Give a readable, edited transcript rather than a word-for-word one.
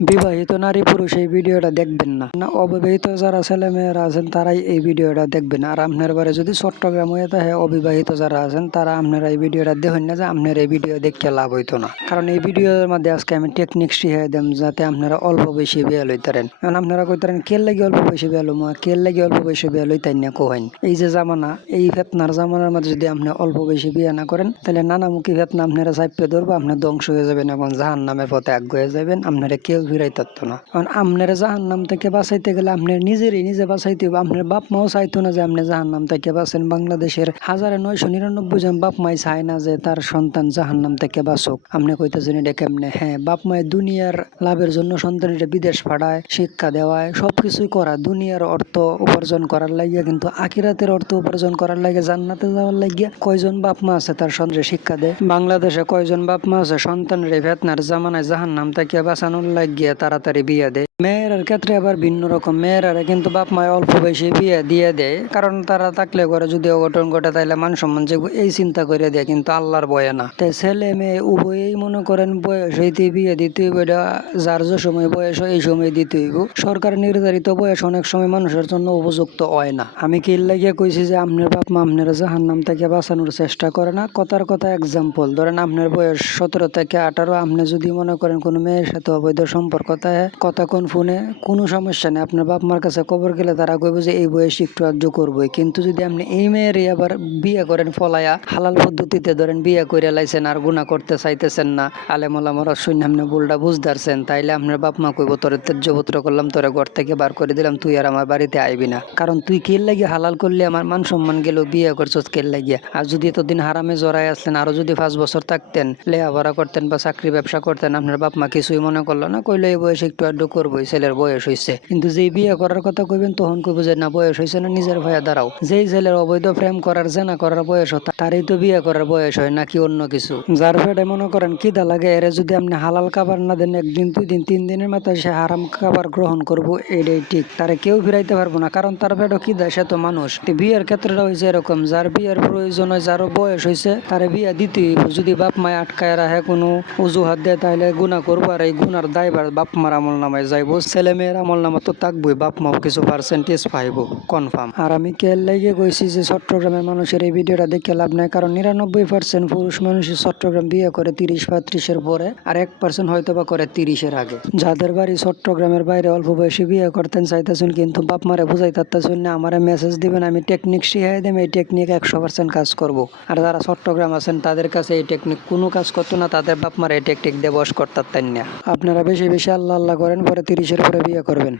বিবাহিত নারী পুরুষ এই ভিডিওটা দেখবেন না, অবিবাহিত যারা ছেলে মেয়েরা আছেন তারাই এই ভিডিওটা দেখবেন। আর আপনার বারে যদি চট্টগ্রাম হয়ে থাকে অবিবাহিত যারা আছেন তারা আপনারা এই ভিডিওটা দেখেন না, যে আপনার এই ভিডিও দেখে লাভ হইতো না। কারণ এই ভিডিওর মধ্যে আজকে আমি টেকনিক শিখাই দেম যাতে আপনারা অল্প বেশি বিয়া লইতারেন। কারণ আপনারা কইতারেন কেল লাগি অল্প বেশি বিয়া লইমু, কেল লাগি অল্প বেশি বিয়া লইতাই না কোহেন। এই যে জামানা, এই ফেতনার জামানার মধ্যে যদি আপনি অল্প বেশি বিয়া না করেন তাহলে নানামুখী ফেতনা আপনারা চাইপে ধরবো, আপনার ধ্বংস হয়ে যাবেন এবং জাহান্নামের পথে আগুয়ে যাবেন, আপনারা কেউ ফিরাই থাকতো না। কারণ আপনার জাহান্নাম থেকে বাঁচাইতে গেলে আপনার নিজেরই নিজে বাঁচাইতে হবে। আপনার বাপ মাও চাইতো না যে আপনি জাহান্নাম থেকে বাঁচেন। বাংলাদেশের 1999 জন বাপ মাই চায় না যে তার সন্তান জাহান্নাম থেকে বাঁচুক। আপনি কইতেছেন এটা কেমনে? হ্যাঁ, বাপ মায়ের দুনিয়ার লাভের জন্য সন্তানটা বিদেশ পাঠায়, শিক্ষা দেওয়ায়, সবকিছুই করা দুনিয়ার অর্থ উপার্জন করার লাগিয়া, কিন্তু আখিরাতের অর্থ উপার্জন করার লাগে, জান্নাতে যাওয়ার লাগিয়া কয়জন বাপ মা আছে তার সন্তানকে শিক্ষা দেয়? বাংলাদেশে কয়জন বাপ মা আছে সন্তানের ফেতনার জামানায় জাহান্নাম থেকে বাঁচানোর লাগিয়া তাড়াতাড়ি বিয়ে দেয়? মেয়েরার ক্ষেত্রে আবার ভিন্ন রকম। মেয়েরা কিন্তু বাপ মায় অল্প বয়সে বিয়ে দিয়ে দেয়, কারণ তারা থাকলে ঘরে যদি অঘটন ঘটে তাইলে মান সম্মান যে এই চিন্তা করে দেয়, কিন্তু আল্লাহর বয়ে না। তাই ছেলে মেয়ে উভয়েই মনে করেন বয়স হইতে বিয়ে দিতে হইব, এটা যার যে সময় বয়স হয় এই সময় দিতে হইব। সরকার নির্ধারিত বয়স অনেক সময় মানুষের জন্য উপযুক্ত হয় না। আমি কি লাগিয়ে কইছি যে আপনার বাপ মা আপনারা জাহান্নাম থেকে বাঁচানোর চেষ্টা করে না? কথার কথা এক্সাম্পল ধরেন, আপনার বয়স 17 থেকে 18, আপনি যদি মনে করেন কোনো মেয়ের সাথে অবৈধ সম্পর্ক থাকে, কথা কোন ফোনে, কোনো সমস্যা নেই। আপনার বাপ মার কাছে খবর গেলে তারা কইব যে এই বয়সে একটু আধটু করবোই। কিন্তু যদি আপনি এই মেয়েরই আবার বিয়ে করেন ফলায়া, হালাল পদ্ধতিতে ধরেন বিয়ে করে লাইছেন আর গুনাহ করতে চাইতেছেন না, আলেম ওলামারা শুনে আপনি ভুলটা বুঝদারছেন, তাইলে আপনার বাপ মা কইব তোরে তেজ্যপুত্র করলাম, তোরে ঘর থেকে বার করে দিলাম, তুই আর আমার বাড়িতে আইবি না। কারণ তুই কেল লাগিয়ে হালাল করলে আমার মান সম্মান গেল, বিয়ে করছস কেল লাগিয়া। আর যদি এতদিন হারামে জড়াই আসলেন, আরো যদি 5 বছর থাকতেন, লেখাপড়া করতেন বা চাকরি ব্যবসা করতেন, আপনার বাপ মা কিছুই মনে করলো না, কইলো এই বয়সে একটু আধটু করবোই, ছেলের বয়স হয়েছে। কিন্তু যেই বিয়ে করার কথা কইবেন তখন কইব যে না, বয়স হয়েছে না, নিজের ভাইয়া দাঁড়াও। যেই ছেলের অবৈধ প্রেম করার, জেনা করার বয়স হয় তারই তো বিয়ে করার বয়স হয়, নাকি অন্য কিছু? যার পেটে মনে করেন খিদা লাগে, এর যদি আপনি হালাল খাবার না দেন, 1 দিন 2 দিন 3 দিনের মাথায় সে হারাম খাবার গ্রহণ করবো, এটাই ঠিক। তারে কেউ ফিরাইতে পারবো না, কারণ তার পেটে খিদা, সে তো মানুষ। বিয়ের ক্ষেত্রটা হয়েছে এরকম, যার বিয়ের প্রয়োজন হয়, যারও বয়স হয়েছে তারে বিয়ে দিতে হইব। যদি বাপ মায় আটকায় রাখে, কোনো অজুহাত দেয়, তাহলে গুনাহ করবো, আর এই গুনার দায়ভার বাপ মার আমল নামায় যাইবো। ছেলে মেয়ের আমল নামা তো থাকবোই, বাপ মাও কিছু পার্সেন্টেজ পাইবো কনফার্ম। আর আমি কেল লাগিয়ে কইছি যে চট্টগ্রামের মানুষের এই ভিডিওটা দেখে লাভ নাই, কারণ 99% পুরুষ মানুষই চট্টগ্রাম বিয়ে করে 30-35 পরে, আর 1% হয়তো বা করে 30 আগে। যাদের বাড়ি চট্টগ্রামের বাইরে অল্প বয়সী বিয়ে করতেন চাইতেছেন কিন্তু বাপ মারে বুঝাই তারতেছেন না, আমারে মেসেজ দিবেন, আমি টেকনিক শিখাই দেব, এই টেকনিক 100% কাজ করবো। আর যারা চট্টগ্রাম আছেন তাদের কাছে এই টেকনিক কোনো কাজ করতো না, তাদের বাপ মারে এই টেকনিক দিয়ে বস করতেন না। আপনারা বেশি বেশি আল্লাহ আল্লাহ করেন, পরে 30 পরে বিয়ে করবেন।